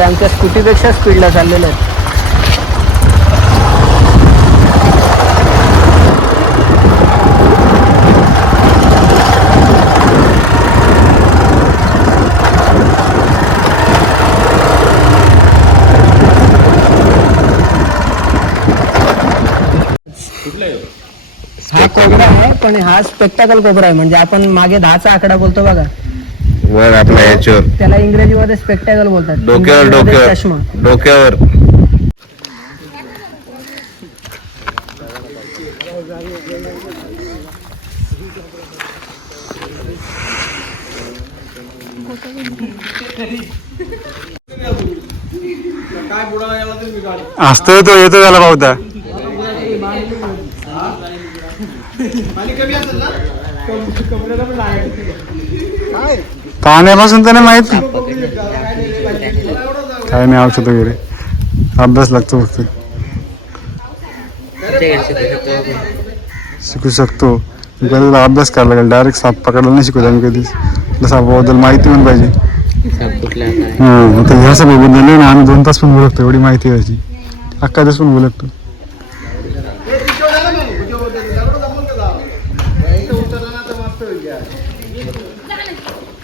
ते आमच्या स्कूटीपेक्षा स्पीडला चाललेले आहेत. हा कोबरा आहे पण हा स्पेक्टाकल कोबरा आहे. म्हणजे आपण मागे दहाचा आकडा बोलतो बघा. वर आपल्या याच्यावर. त्याला इंग्रजीमध्ये स्पेक्टाकल बोलतात. डोक्यावर डोक्यावर. चष्मा. डोक्यावर. असतोय तो येतो त्याला पावता पाण्यापासून तर नाही माहीत. काय नाही औषध वगैरे. अभ्यास लागतो फक्त. शिकू शकतो. पण तुला अभ्यास करायला लागेल. डायरेक्ट साप पकडायला नाही शिकवत आम्ही कधीच. सापाबद्दल माहिती पण पाहिजे. हो, हं, आता ह्या सगळ्याबद्दल आहे ना आम्ही दोन तास पण बोलतो एवढी माहिती व्हायची अख्खा तास पण बोलतो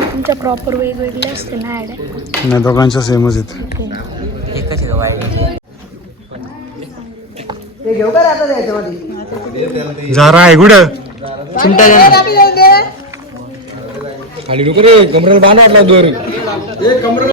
तुमच्या प्रॉपर वेगवेगळे असते ना ॲड नाही दोघांच्या सेमच आहेत. ते घेऊ का आता त्याच्यामध्ये? झारा आहे कुठं झारा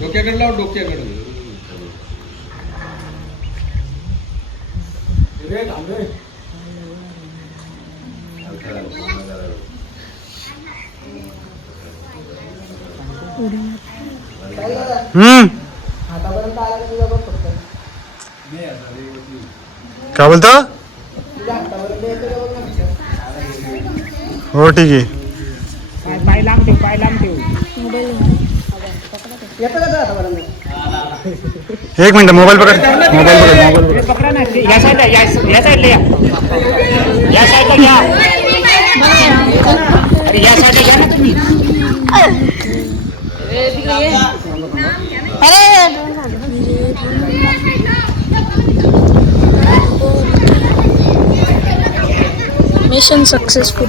डोक्याकडे लाव डोक्याकडे. काय बोलतो? हो ठीक आहे. पाय लांब पाय लांब ठेव येतं का तो आतापर्यंत एक मिनिट मोबाईल पकड मोबाईल पकड मोबाईल पकड। पकडा ना या साईडला या या साईडला या या साईडला घ्या अरे या साईडला घ्या ना तुम्ही मिशन सक्सेसफुल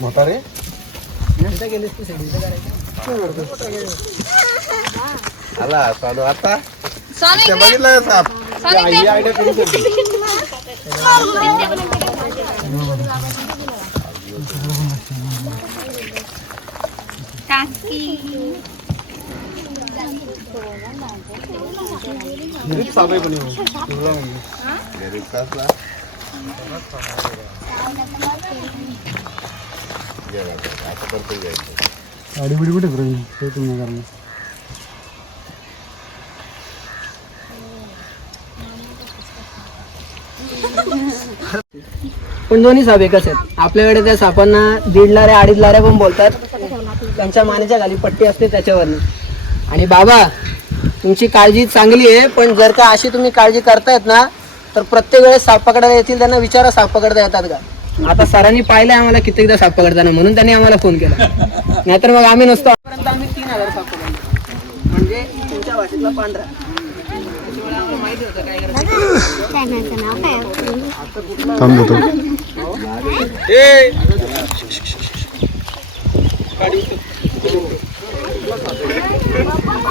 त्याची म्हातारे आला चालू आता त्या बघितलं का साप ही आयडिया करू शकतो गरीब कसला ये कुठे ते तुम्ही पण दोन्ही साप एकच आहेत आपल्याकडे त्या सापांना दीड लाऱ्या अडीच लाऱ्या पण बोलतात. त्यांच्या मानेच्या खाली पट्टी असते त्याच्यावरनं. आणि बाबा तुमची काळजी चांगली आहे पण जर का अशी तुम्ही काळजी करतायत ना तर प्रत्येक वेळेस साप पकडायला येतील त्यांना विचारा साप पकडता येतात का? आता सरांनी पाहिलंय आम्हाला कित्येकदा साप पकडताना म्हणून त्यांनी आम्हाला फोन केला. नाहीतर मग आम्ही नसतो आतापर्यंत आम्ही तीन हजार साप पकडले. म्हणजे तुमच्या भाषेतला पांढरा. त्याच्यामुळे आम्हाला माहिती होतं काय करायचं थांब देतो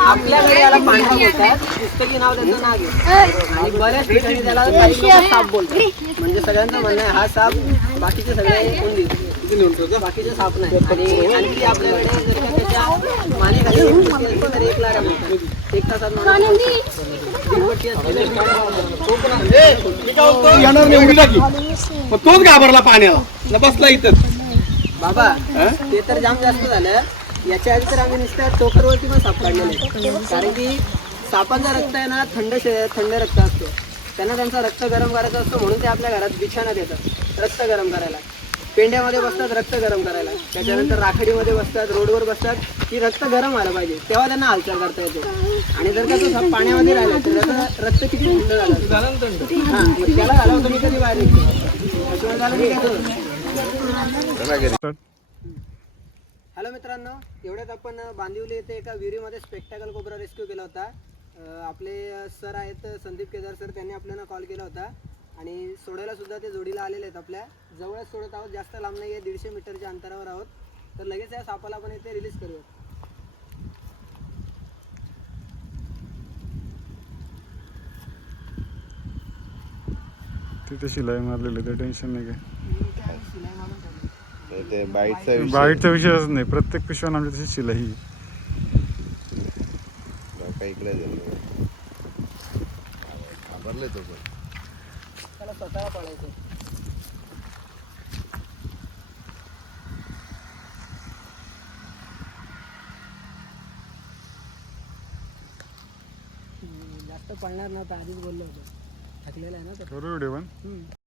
आपल्याकडे याला पांढरा बोलतात. पुस्तकी नाव त्याचं नाग आहे. आणि बऱ्याच ठिकाणी त्याला काही लोक साप बोलतात. म्हणजे सगळ्यांचं म्हणणं आहे हा साप बाकीचे सगळे कोंडी बाकीचे साप नाही. आणि आणखी आपल्याकडे जर का त्याच्या मानेखाली पट्टी असली तर एक एक तासात येणार नाही उडी टाकी मग तोच घाबरला पाण्याला. बसला इथं. बाबा ते तर जाम जास्त झालं. याच्या आधी तर आम्ही नुसत्या टोकरवरती पण साप काढलेले. कारण की सापांचा रक्त आहे ना थंड थंड रक्त असतो. त्यांना त्यांचा रक्त गरम करायचा असतो म्हणून ते आपल्या घरात बिछाण्यात येतात रक्त गरम करायला. पेंड्यामध्ये बसतात रक्त गरम करायला. त्याच्यानंतर राखडीमध्ये बसतात रोडवर बसतात. की रक्त गरम व्हायला पाहिजे. तेव्हा त्यांना हालचाल करता येते. आणि जर का तो पाण्यामध्ये राहिला तर त्याचं रक्त किती थंड झालं हा त्याला त्याला होतं मी कधी बाहेर निघतो झालं मी काय हॅलो मित्रांनो एवढ्यात आपण बांदिवली येथे एका विहिरीमध्ये स्पेक्टॅकल कोबरा रेस्क्यू केला होता. आपले सर आहेत संदीप केदार सर त्यांनी आपल्याला कॉल केला होता. आणि सोडायला सुद्धा ते जोडीला आलेले आहेत आपल्या. जवळच सोडत आहोत जास्त लांब नाही आहे दीडशे मीटरच्या अंतरावर आहोत. तर लगेच या सापाला आपण इथे रिलीज करूया तिथे शिलाई मारलेली ते टेन्शन नाही काय? ते बाईटचा बाईटचा विषयच नाही प्रत्येक पिशव्यानं आमच्या तशी शिलाई डोका इकडे झालं घाबरले तो पण. त्याला स्वतःला पळायचं. जास्त पळणार नव्हता आधीच बोललो होतो. थकलेला आहे ना पण.